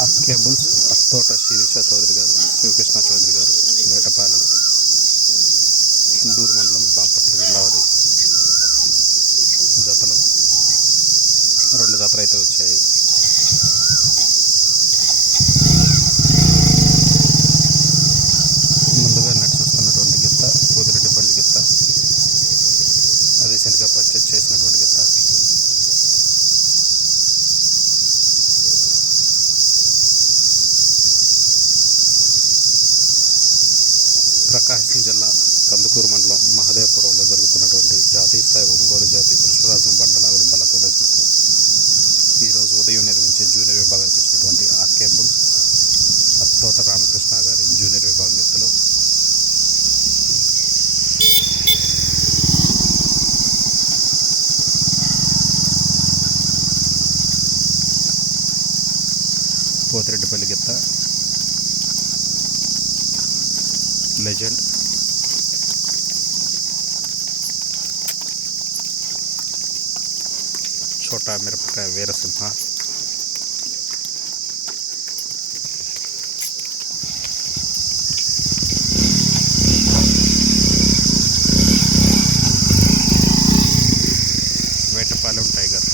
ఆ కేబుల్స్ అత్తోట శిరీష చౌదరి గారు శివకృష్ణ చౌదరి గారు వేటపాలెం హిందూరు మండలం బాపట్ల జిల్లా వారి జతలు. రెండు జతలు అయితే వచ్చాయి. ప్రకాశం జిల్లా కందుకూరు మండలం మహదేవపురంలో జరుగుతున్నటువంటి జాతీయ స్థాయి ఒంగోలు జాతి పురుషరాజుల బండలాగుడు బల ప్రదర్శనకు ఈరోజు ఉదయం నిర్మించే జూనియర్ విభాగానికి వచ్చినటువంటి ఆర్కే బుల్స్ అత్తోట రామకృష్ణ గారి జూనియర్ విభాగం ఎత్తులో పోతిరెడ్డిపల్లి గిత్త लेजेंड छोटा मेरे पका वीर सिंह वेटपालम टाइगर।